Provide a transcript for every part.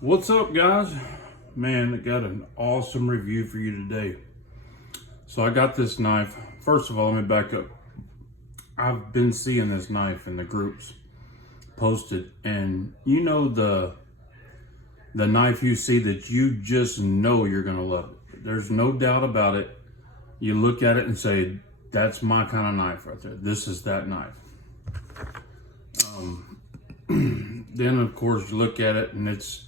What's up, guys? Man, I got an awesome review for you today. So I got this knife. First of all, let me back up. I've been seeing this knife in the groups posted, and you know the knife you see that you just know you're gonna love it. There's no doubt about it. You look at it and say, that's my kind of knife right there. This is that knife. Then of course you look at it and it's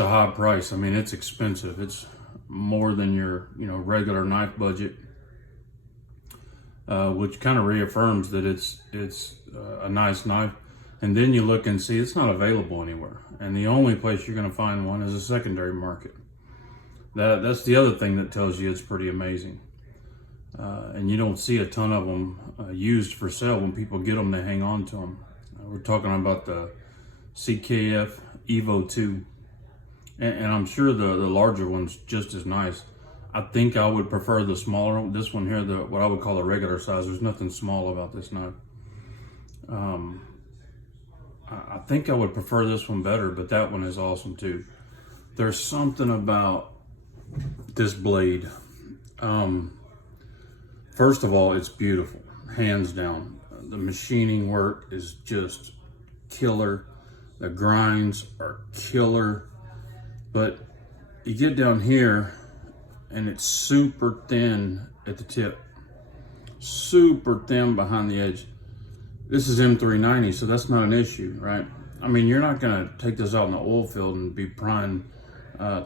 a high price. I mean, it's expensive. It's more than your regular knife budget, which kind of reaffirms that it's a nice knife. And then you look and see it's not available anywhere, and the only place you're going to find one is a secondary market. That's the other thing that tells you it's pretty amazing. And you don't see a ton of them used for sale. When people get them, they hang on to them. We're talking about the CKF Evo 2. And I'm sure the larger one's just as nice. I think I would prefer the smaller one. This one here, what I would call a regular size. There's nothing small about this knife. I think I would prefer this one better, but that one is awesome too. There's something about this blade. First of all, it's beautiful, hands down. The machining work is just killer. The grinds are killer. But you get down here and it's super thin at the tip, super thin behind the edge. This is M390, so that's not an issue, right? I mean, you're not gonna take this out in the oil field and be prying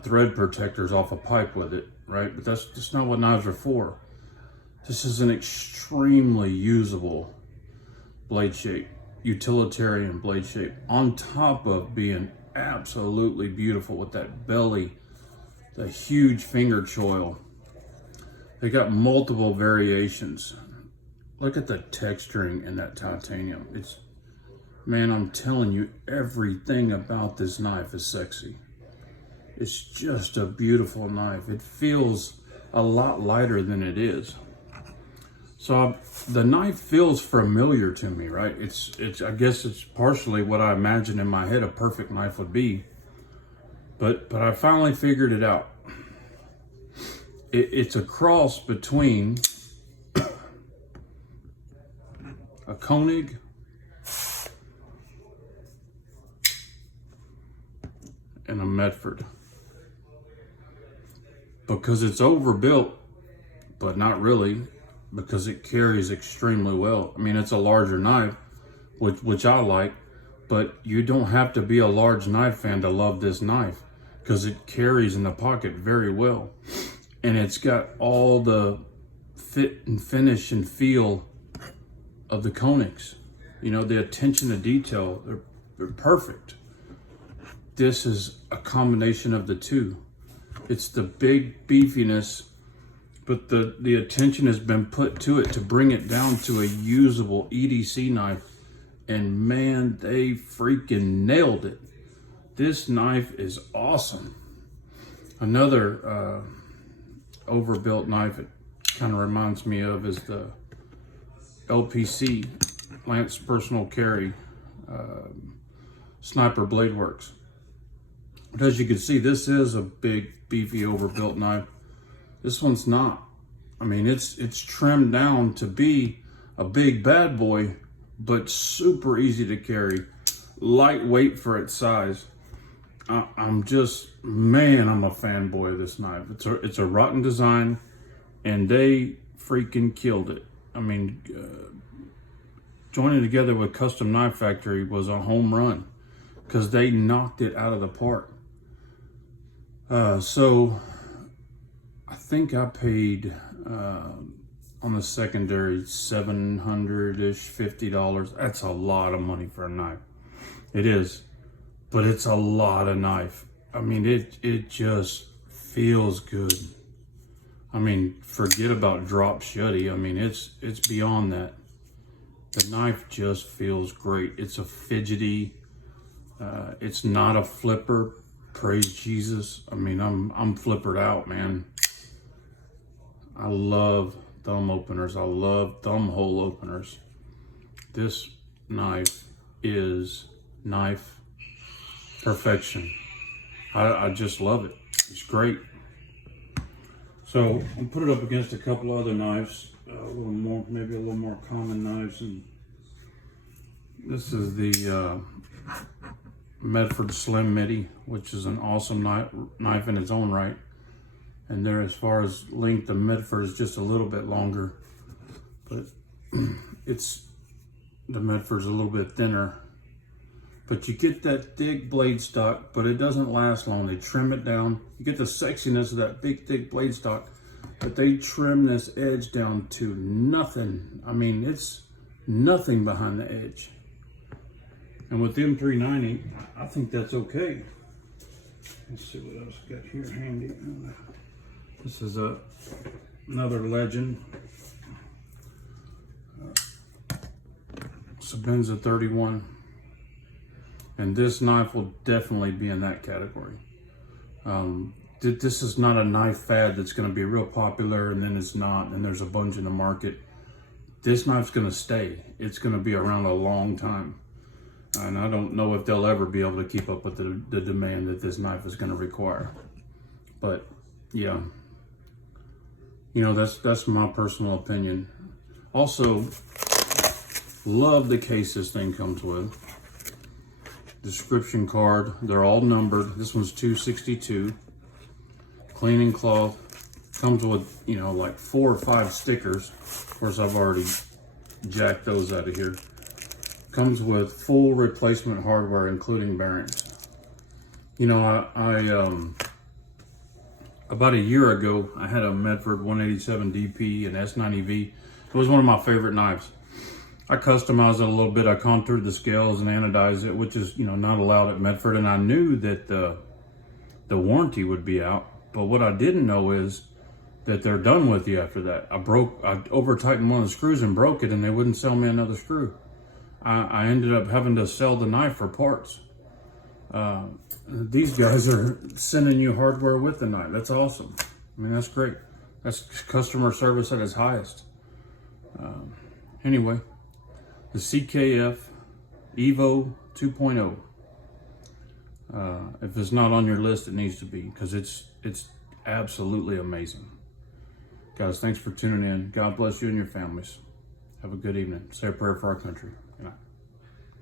thread protectors off a pipe with it, right? But that's just not what knives are for. This is an extremely usable blade shape, utilitarian blade shape, on top of being absolutely beautiful with that belly, the huge finger choil. They got multiple variations. Look at the texturing in that titanium. Man, I'm telling you, everything about this knife is sexy. It's just a beautiful knife. It feels a lot lighter than it is. So the knife feels familiar to me, right? I guess it's partially what I imagine in my head a perfect knife would be. But I finally figured it out. It's a cross between a Koenig and a Medford. Because it's overbuilt, but not really, because it carries extremely well. I mean, it's a larger knife, which I like, but you don't have to be a large knife fan to love this knife, because it carries in the pocket very well. And it's got all the fit and finish and feel of the Koenigs. The attention to detail, they're perfect. This is a combination of the two. It's the big beefiness, but the attention has been put to it to bring it down to a usable EDC knife. And man, they freaking nailed it. This knife is awesome. Another overbuilt knife it kind of reminds me of is the LPC, Lance Personal Carry Sniper Blade Works. But as you can see, this is a big, beefy, overbuilt knife. This one's not. I mean, it's trimmed down to be a big bad boy, but super easy to carry, lightweight for its size. I'm a fanboy of this knife. It's a rotten design, and they freaking killed it. I mean, joining together with Custom Knife Factory was a home run, because they knocked it out of the park. So I think I paid on the secondary $700-ish, $50. That's a lot of money for a knife. It is, but it's a lot of knife. I mean, it just feels good. I mean, forget about drop shutty. I mean, it's beyond that. The knife just feels great. It's a fidgety. It's not a flipper. Praise Jesus. I mean, I'm flippered out, man. I love thumb openers. I love thumb hole openers. This knife is knife perfection. I just love it. It's great. So I'll put it up against a couple other knives, a little more, maybe a little more common knives. And this is the Medford Slim Midi, which is an awesome knife in its own right. And there, as far as length, the Medford is just a little bit longer, but the Medford's a little bit thinner. But you get that thick blade stock, but it doesn't last long. They trim it down. You get the sexiness of that big, thick blade stock, but they trim this edge down to nothing. I mean, it's nothing behind the edge. And with the M390, I think that's okay. Let's see what else I got here handy. This is another Legend. Sabenza 31. And this knife will definitely be in that category. This is not a knife fad that's going to be real popular and then it's not, and there's a bunch in the market. This knife's going to stay. It's going to be around a long time. And I don't know if they'll ever be able to keep up with the demand that this knife is going to require. But yeah, you know, that's my personal opinion. Also, love the case this thing comes with. Description card, they're all numbered. This one's 262. Cleaning cloth, comes with, you know, like 4 or 5 stickers. Of course, I've already jacked those out of here. Comes with full replacement hardware, including bearings. You know, I about a year ago, I had a Medford 187 DP and S90V. It was one of my favorite knives. I customized it a little bit. I contoured the scales and anodized it, which is, you know, not allowed at Medford. And I knew that the warranty would be out. But what I didn't know is that they're done with you after that. I over tightened one of the screws and broke it, and they wouldn't sell me another screw. I ended up having to sell the knife for parts. These guys are sending you hardware with the knife. That's awesome. I mean, that's great. That's customer service at its highest. Anyway, the CKF Evo 2.0. If it's not on your list, it needs to be, because it's absolutely amazing. Guys, thanks for tuning in. God bless you and your families. Have a good evening. Say a prayer for our country.